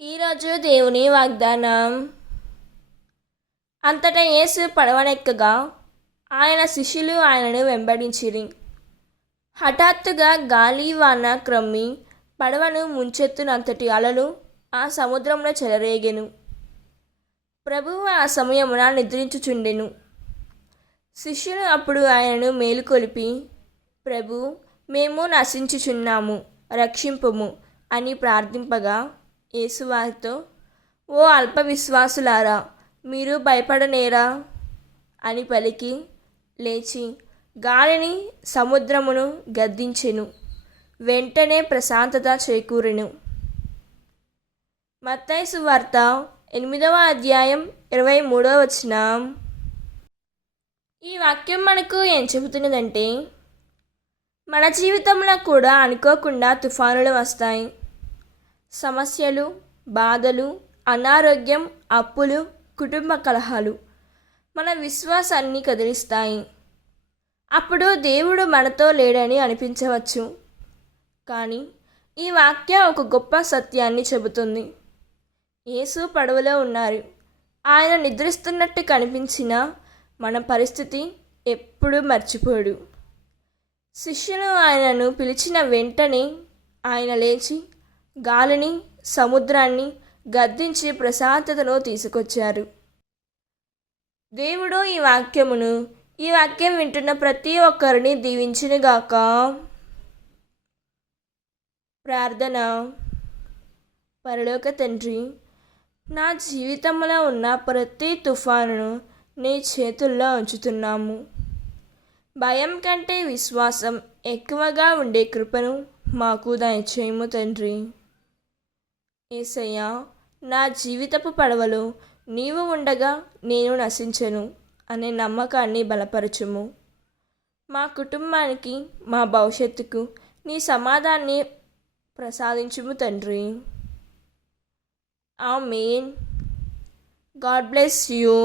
ఈరోజు దేవుని వాగ్దానం. అంతటా యేసు పడవనెక్కగా ఆయన శిష్యులు ఆయనను వెంబడించిరి. హఠాత్తుగా గాలి వాన క్రమ్మి పడవను ముంచెత్తునంతటి అలలు ఆ సముద్రంలో చెలరేగెను. ప్రభువు ఆ సమయమున నిద్రించుచుండెను. శిష్యులు అప్పుడు ఆయనను మేలుకొలిపి, ప్రభు, మేము నశించుచున్నాము, రక్షింపుము అని ప్రార్థింపగా యేసు వారితో, ఓ అల్ప విశ్వాసులారా, మీరు భయపడనేరా అని పలికి లేచి గాలిని సముద్రమును గద్దించెను. వెంటనే ప్రశాంతత చేకూరెను. మత్తయి సువార్త 8వ అధ్యాయం 23వ వచనం. ఈ వాక్యం మనకు ఏం చెబుతున్నదంటే, మన జీవితంలో కూడా అనుకోకుండా తుఫానులు వస్తాయి. సమస్యలు, బాధలు, అనారోగ్యం, అప్పులు, కుటుంబ కలహాలు మన విశ్వాసాన్ని కదిలిస్తాయి. అప్పుడు దేవుడు మనతో లేడని అనిపించవచ్చు. కానీ ఈ వాక్యం ఒక గొప్ప సత్యాన్ని చెబుతుంది. యేసు పడవలో ఉన్నారు. ఆయన నిద్రిస్తున్నట్టు కనిపించినా మన పరిస్థితి ఎప్పుడూ మర్చిపోడు. శిష్యులు ఆయనను పిలిచిన వెంటనే ఆయన లేచి గాలిని, సముద్రాన్ని గద్దించి ప్రశాంతతను తీసుకొచ్చారు. దేవుడు ఈ వాక్యం వింటున్న ప్రతి ఒక్కరిని దీవించునుగాక. ప్రార్థన. పరలోక తండ్రి, నా జీవితంలో ఉన్న ప్రతి తుఫానును నీ చేతుల్లో ఉంచుతున్నాము. భయం కంటే విశ్వాసం ఎక్కువగా ఉండే కృపను మాకు దయచేయము తండ్రి. యేసయ్యా, నా జీవితపు పడవలో నీవు ఉండగా నేను నశించను అనే నమ్మకాన్ని బలపరచుము. మా కుటుంబానికి, మా భవిష్యత్తుకు నీ సమాధానాన్ని ప్రసాదించుము తండ్రి. ఆమేన్. God bless you.